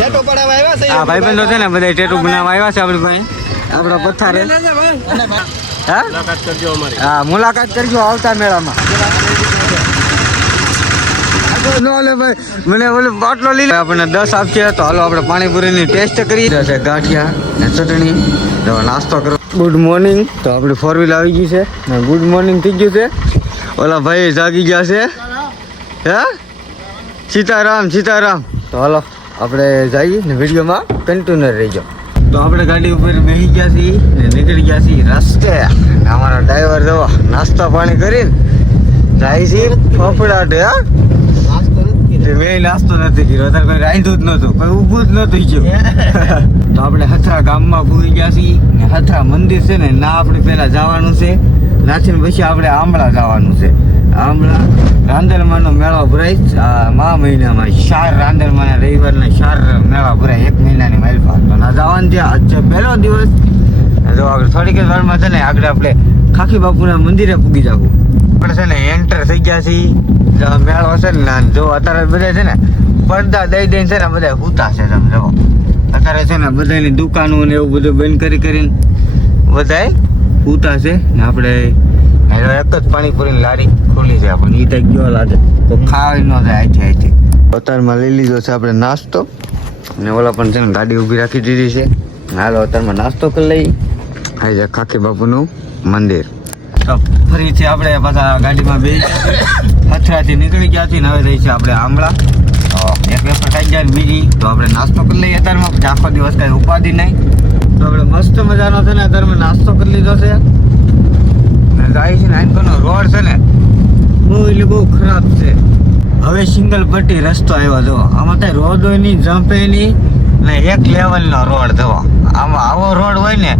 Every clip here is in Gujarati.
ટેટો પડાવવા આવ્યા છે આ ભાઈબંધો છે ને બધા ટેટુ બનાવવા આવ્યા છે આપણી ભાઈ. આપણા પથ્થારે હા? મુલાકાત કરજો અમારી. હા મુલાકાત કરજો આવતા મેળામાં. નો લે મને ઓલો બાટલો લઈ આપણને દસ આપશે તો હાલો આપણે પાણીપુરીની ટેસ્ટ કરી. છે ગાંઠિયા ને ચટણી. તો નાસ્તો કરો. ગુડ મોર્નિંગ તો આપણી ફોર વ્હીલ આવી ગઈ છે. ને ગુડ મોર્નિંગ થઈ ગયું છે. ઓલા ભાઈ જાગી ગયા છે. હે? સીતારામ સીતારામ. તો હાલો. આપણે જઈએ ને વિડીયોમાં કન્ટિન્યુ રહીજો. તો આપણે ગાડી ઉપર બેસી ગયા છીએ ને નીકળી ગયા છીએ રસ્તે. અમારા ડ્રાઈવર જો નાસ્તા પાણી કરીને જાય છે ફફડાટ હે. મેં નાસ્તો નથી કર્યો અત્યારે કોઈ રાંધ્યું જ નહોતું કોઈ ઊભું જ નહોતું ગયું. તો આપણે હથરા ગામમાં પૂરી ગયા છીએ ને હથરા મંદિર છે ને ના આપણે પહેલાં જવાનું છે. નાથી પછી આપણે આંબળા જવાનું છે. આંબળા રાંદરમાનો મેળો ભરાય મા મહિનામાં ચાર રાંદરમાના રવિવારના ચાર મેળા ભરાય એક મહિનાની માઇલફા તો ના જવાનું છે આજ પહેલો દિવસ. જો આગળ થોડીક વારમાં છે ને, આગળ આપણે ખાખી બાપુના મંદિરે પૂગી જવું. આપણે છે ને એન્ટર થઈ ગયા છીએ. મેળો છે ને જો અત્યારે બધા છે ને, પડદા દઈ દઈને છે ને, બધા હુતા છે તમે જો. અત્યારે છે ને, બધાની દુકાનો ને એવું બધું બંધ કરી કરીને, બધાય હુતા છે ને આપણે એક જ પાણીપુરીની લારી ખુલી છે પણ એ તો ગયો લાગે. તો ખાવાય ન જાય છે અહીંથી અત્યારમાં લઈ લીધો છે આપણે નાસ્તો. ને ઓલા પણ છે ને ગાડી ઊભી રાખી દીધી છે. હાલો અત્યારમાં નાસ્તો કરી લઈ આ છે ખાખી બાપુનું મંદિર. તો ફરીથી આપણે પાછા ગાડીમાં બે અથડાથી નીકળી ગયા છીએ ને હવે રહી છે આપણે આમળા. તો એક વેફર ખાઈ જાય બીજી. તો આપણે નાસ્તો કરી લઈએ અત્યારમાં. આખો દિવસ કાંઈ ઉપાધિ નહીં. તો આપણે મસ્ત મજાનો છે ને, અત્યારે નાસ્તો કરી લીધો છે. ને જાય છે ને આનકોનો રોડ છે ને બહુ એટલે બહુ ખરાબ છે. હવે સિંગલ પટ્ટી રસ્તો આવ્યો જો આમાં તો રોડ નહીં જમ્પે ની ને એક લેવલનો રોડ જો આમાં આવો રોડ હોય ને,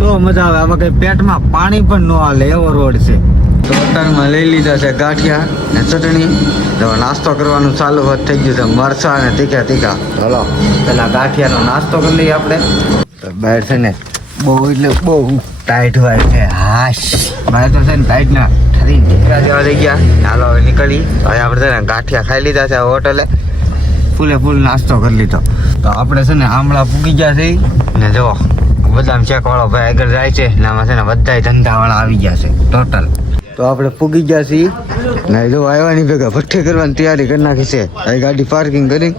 તો મજા આવે. આમાં કઈ પેટમાં પાણી પણ ન હાલે, એવો રોડ છે. તો હોટલમાં લઈ લીધા છે ગાંઠિયા ને ચટણી. તો નાસ્તો કરવાનું ચાલુ થઈ ગયું છે. મરચા ને તીખા તીખા. ચલો પેલા ગાંઠિયાનો નાસ્તો કરી લઈએ આપણે. બહાર છે ને, બહુ એટલે બહુ ટાઈટ હોય છે. હાશ. મારે તો છે ને ટાઈટ ના ઠરી નીકળ્યા જેવા થઈ ગયા. ચાલો હવે નીકળી. હવે આપણે છે ને ગાંઠિયા ખાઈ લીધા છે હોટલે. ફૂલે ફૂલ નાસ્તો કરી લીધો. તો આપણે છે ને આમળા પૂગી ગયા છે ને જો બદામ ચેક વાળો ભાઈ આગળ જાય છે ને આમાં છે ને બધા ધંધા વાળા આવી ગયા છે. ટોટલ તો આપણે પૂગી ગયા છીએ. ને જો આવ્યા ની ભેગા ભઠ્ઠી કરવાની તૈયારી કરી નાખી છે. અહીં ગાડી પાર્કિંગ કરી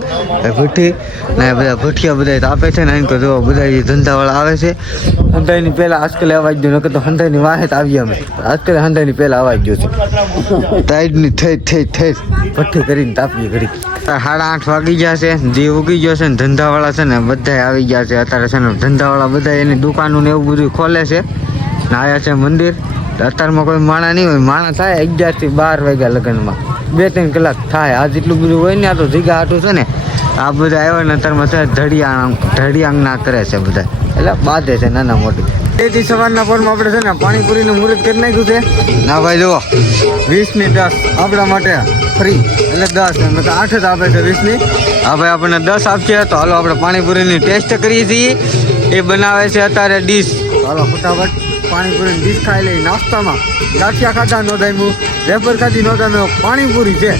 ભઠ્ઠી ને બધા ભઠ્ઠિયા બધા આપે છે ને તો જો બધા ધંધાવાળા આવે છે. હંધાઈની પહેલાં આજકાલ અવાજ ગયો નકર તો હંધાઈની વાહે જ આવી અમે. આજકાલ હંધાઈની પહેલાં અવાજ ગયો છે. ટાઈડની થઈ થઈ થઈ. ભઠ્ઠી કરીને તાપી કરી સાડા આઠ વાગી ગયા છે જે ઉગી ગયો છે ને ધંધાવાળા છે ને બધા આવી ગયા છે. અત્યારે છે ને ધંધાવાળા બધા એની દુકાનો ને એવું બધું ખોલે છે. ને આવ્યા છે મંદિર. અત્યારમાં કોઈ માણા નહીં હોય. માણા થાય અગિયારથી બાર વાગ્યા લગ્નમાં. બે ત્રણ કલાક થાય. આ જેટલું બધું હોય ને આ તો જીગા આટું છે ને આ બધા આવ્યા ને અત્યારમાં છે ધડિયાંગ ધડિયાંગ ના કરે છે બધા. એટલે બાંધે છે નાના મોટી. તેથી સવારના પોરમાં આપણે છે ને પાણીપુરીનું મુહૂર્ત કરી નાખ્યું છે. ના ભાઈ જુઓ. વીસની દસ આપણા માટે ફ્રી. એટલે દસ. અમે તો આઠ જ આપે છે વીસની હા ભાઈ આપણને દસ આપશે તો હાલો આપણે પાણીપુરીની ટેસ્ટ કરીએ છીએ. એ બનાવે છે અત્યારે ડીશ. હાલો ફટાફટ. પાણીપુરીની ડીશ ખાઈ લઈ નાસ્તામાં ગાંઠિયા ખાતા નો દામ્યું વેપર ખાતી નો દામ્યો પાણીપુરી છે.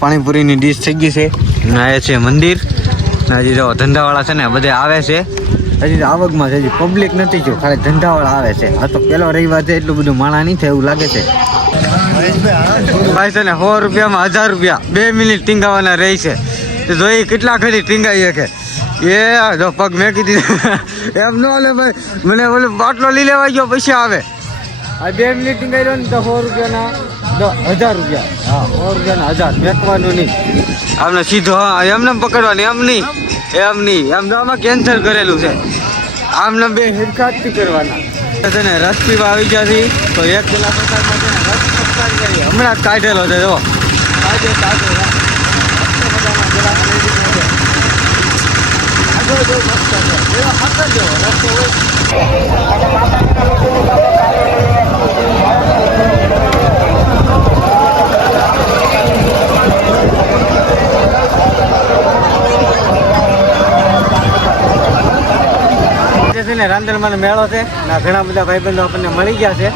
પાણીપુરીની ડીશ થઈ ગઈ છે. એ છે મંદિર. હજી જો ધંધાવાળા છે ને, બધે આવે છે. હજી આવકમાં છે, હજી પબ્લિક નથી જો. ખાલી ધંધાવાળા આવે છે. આ તો પેલો રવિવાર છે, એટલું બધું માણા નહીં થાય એવું લાગે છે. ભાઈ છે ને, સો રૂપિયામાં હજાર રૂપિયા બે મિનિટ ટીંગાવાના રહી છે. તો જોઈ કેટલા ઘડી ટીંગાઈ શકે? એ જો પગ મેકી કીધી એમ ન લે ભાઈ. મને ઓલો બાટલો લઈ લેવા ગયો પૈસા આવે. આ બે મિનિટ ટીંગાઈ ને તો સો રૂપિયાના હજાર રૂપિયા. હા સો રૂપિયાના હજાર. મેકવાનું નહીં. આમને સીધો હા એમને પકડવાની એમ નહીં. એમ નહીં. એમ તો આમાં કેન્સલ કરેલું છે. આમને બે હિરખાતથી કરવાના. છે ને રસ પીવા આવી ગયા હતી તો એક પેલા પ્રકારમાં છે ને રસ સત્કાર કરીએ હમણાં જ કાઢેલો છે જો. કાઢે કાઢે હા. મસ્ત મજાનો ગ્લાસ લઈ લીધો છે. જો મસ્ત છે. એવો હાથ જેવો રસ્તો હોય જે ને રાંદલમાં મેળો છે ના ઘણા બધા ભાઈબંધો આપણને મળી ગયા છે.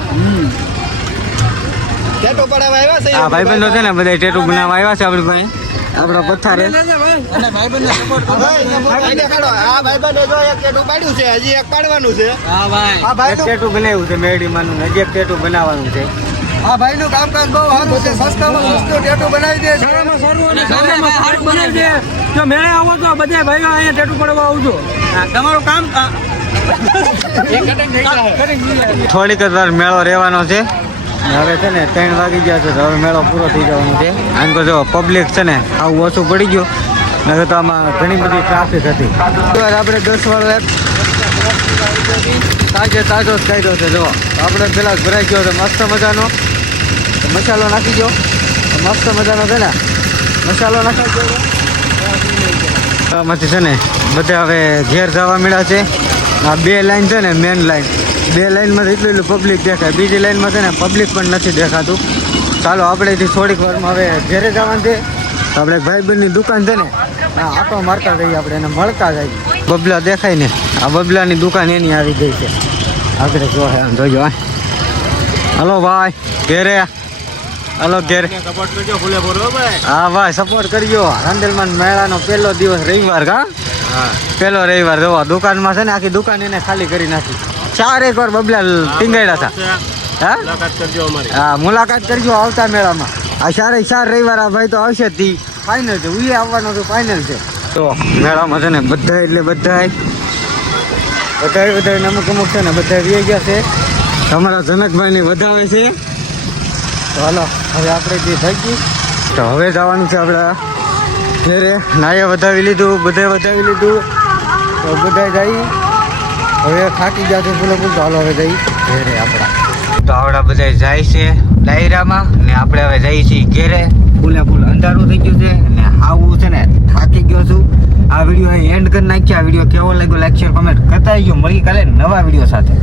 ટેટો પડાવવા આવ્યા છે? આ ભાઈબંધો છે ને બધા ટેટુ બનાવવા આવ્યા છે આપણી પાસે. આપણા પથારે. અને ભાઈબંધને support કરો. આ ભાઈબંધે જો એક ટેટુ પાડ્યું છે હજી એક પાડવાનું છે. એક ટેટુ બનાવ્યું છે મેરડીમાંનું ને હજી એક ટેટુ બનાવવાનું છે. આ ભાઈનું કામકાજ બહુ સારું છે. સસ્તામાં સસ્તું ટેટુ બનાવી દે છે. જો મેળે આવો તો બધા ભાઈઓ અહીંયા ટેટુ પડવા આવજો. તમારું કામ થોડીક જ વાર મેળો રહેવાનો છે. ને હવે છે ને ત્રણ વાગી ગયા છે હવે મેળો પૂરો થઈ જવાનો છે. આમ તો જો પબ્લિક છે ને, આવું ઓછું પડી ગયું. નકર તો આમાં ઘણી બધી ટ્રાફિક હતી. આપણે દસ વાળો એક તાજે તાજો જ કાઢ્યો છે, જો. આપણે પેલા ભરાઈ ગયો છે, મસ્ત મજાનો. મસાલો નાખી ગયો મસ્ત મજાનો છે ને, મસાલો નાખી ગયો આમાંથી છે ને, બધા હવે ઘેર જવા મળ્યા છે. આ બે લાઈન છે ને મેન લાઈન બે લાઇનમાં એટલું એટલું પબ્લિક દેખાય. બીજી લાઈનમાં છે ને પબ્લિક પણ નથી દેખાતું. ચાલો આપણેથી થોડીક વારમાં હવે ઘેરે જવાનું છે. આપણે ભાઈબંધની દુકાન છે ને આ આટો મારતા જઈએ આપણે એને મળતા જઈએ બબલા દેખાય ને આ બબલાની દુકાન એની આવી ગઈ છે. આગળ જો હે જોજો હા. હલો ભાઈ ઘેરે હલો ઘેરે. હા ભાઈ. સપોર્ટ કરજો. રાંદેલમાં મેળાનો પહેલો દિવસ રવિવાર કા હા. પહેલો રવિવાર જોવા દુકાનમાં છે ને આખી દુકાન એને ખાલી કરી નાખી. ચાર એક વાર બબલા ટીંગાડ્યા હતા હા? મુલાકાત કરજો હા મુલાકાત કરજો આવતા મેળામાં. આ ચારે ચાર રવિવાર આ ભાઈ તો આવશે જ ફાઇનલ છે. ઉઈએ આવવાનો તો ફાઇનલ છે. તો મેળામાં છે ને બધા એટલે બધા બધા બધા અમુક અમુક છે ને બધા વી ગયા છે. તમારા જનકભાઈને વધાવે છે. તો હાલો હવે આપણે જે થઈ ગયું તો હવે જવાનું છે આપણે ઘેરે. નાયે વધાવી લીધું બધે વધાવી લીધું. તો બધા જઈ. હવે થાકી ગયા છે ફૂલે ફૂલ હાલો હવે જઈ ઘેરે આપણા. તો આવડા બધા જાય છે ડાયરામાં ને આપણે હવે જઈએ છીએ ઘેરે. ફૂલે ફૂલ અંધારું થઈ ગયું છે ને આવું છે ને થાકી ગયો છું. આ વીડિયો એન્ડ કરી નાખ્યા આ વીડિયો કેવો લાગ્યો લાઈક શેર કોમેન્ટ કરતા ગયો મળી કાલે નવા વીડિયો સાથે.